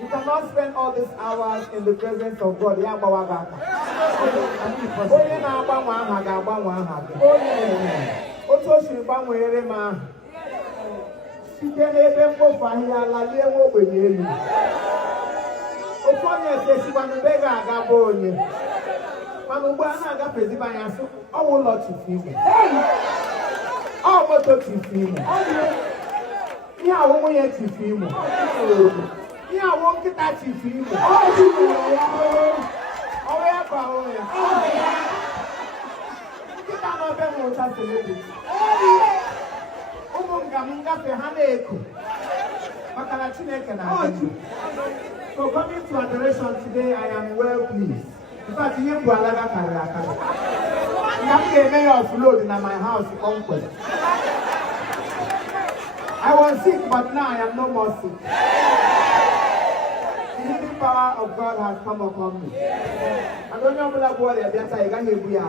You cannot spend all these hours in the presence of God. Yeah, I won't get to film. Yeah, I won't get that to film. Oh, yeah, power. Oh, yeah. Get out of them with us a little bit. Oh, Gamunga, the Haneko. So, coming to adoration today, I am well pleased. In fact, you go alaga karaka. I'm the mayor of Lord in my house, conquest. I was sick, but now I am no more sick. The healing power of God has come upon me. I don't know what word I got to hear.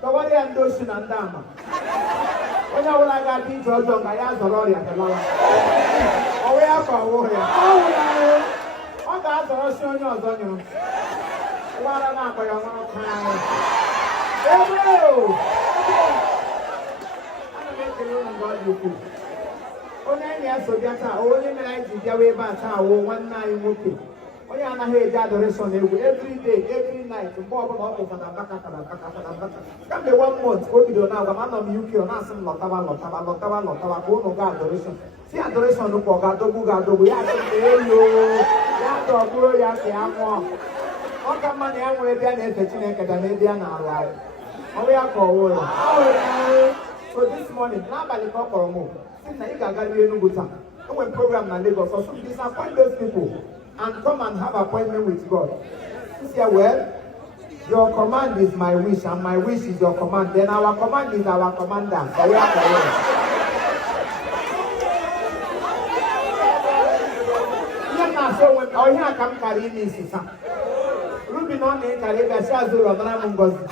So what I am doing and dama. When I will got into a song, I asked the Lord at the Lord. Oh, we are for warrior. Oh, that's a show you on you. What am I for your mouth? Hello. God you could. Only as so that only night is the way back. One night, okay. Oh, yeah, I hear adoration every day, every night. Come the 1 month, go to the now, I'm on UK or not some Lotava, adoration. See adoration, no God, we are so this morning, now by the call for a move, since I got Enugu, when program na Lagos, so disappoint those people and come and have appointment with God. You say, well, your command is my wish, and my wish is your command. Then our command is our commander. So we are so when oh here come carry me, sister. Ruby no need carry the shadow of Ramungozi.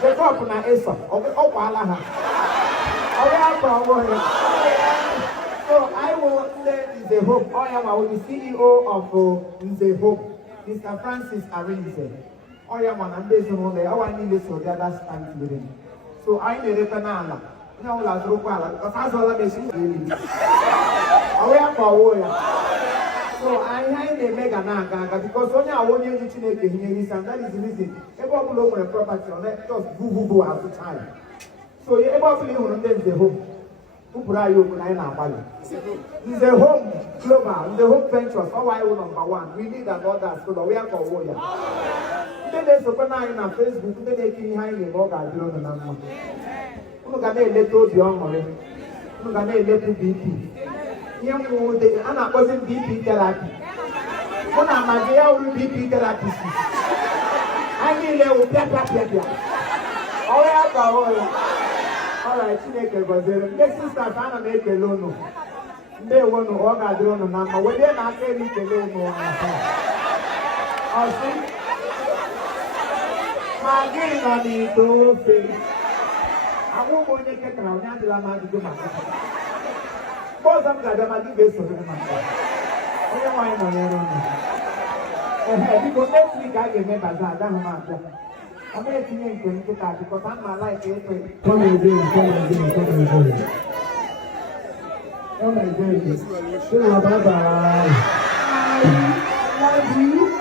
Jacob na Esa, oh Palaha. So I will say the hope. I am the CEO of the hope, Mr. Francis Arinze. I am an amazing one. I need to the other stand with him. So I need a banana. Now let's look because that's all I'm saying. So I need a mega naga because only I want you to make a and that is the reason. Every property on that just boo at the time. So ebe ọbụla ị hụrụ ndị nze home ụpụrụ anyị okwu na anyị na-agbalị nze home global nze home ventures ọwa iwu nọmba 1 we need an others so wee ka ọwụ ya ndị na-esokwa na anyị na Facebook ndị na-ekiri ihe anyị na-eme ọ ga-adịrị unu na mma unu ga na-eleta obi ọṅụrị unu ga na-elepụ BP ihe mwude a na-akpọzi BP therapy mụ na Maggi ya wuru BP therapy anyị niile wụ pịa ọrụ ya ka ọhụrụ ya ọrịa Chineke gọziere ndị sisters ana m ekele unu ndị ewonu ọ ga-adịrị unu na mma were na aka elu ikele unu ọsị Maggi nọ n'ite ofe agwụ m onye ketara onye adịla m ajụjụ maka mgbe ọzọ m ga-abịa Maggi ga-esoro m maka onye nwaanyị nọ n'ere unu biko next week a ga-eme baza agaghị m abịa I'm going to make them because I'm my life. Come again. Bye bye. I love you.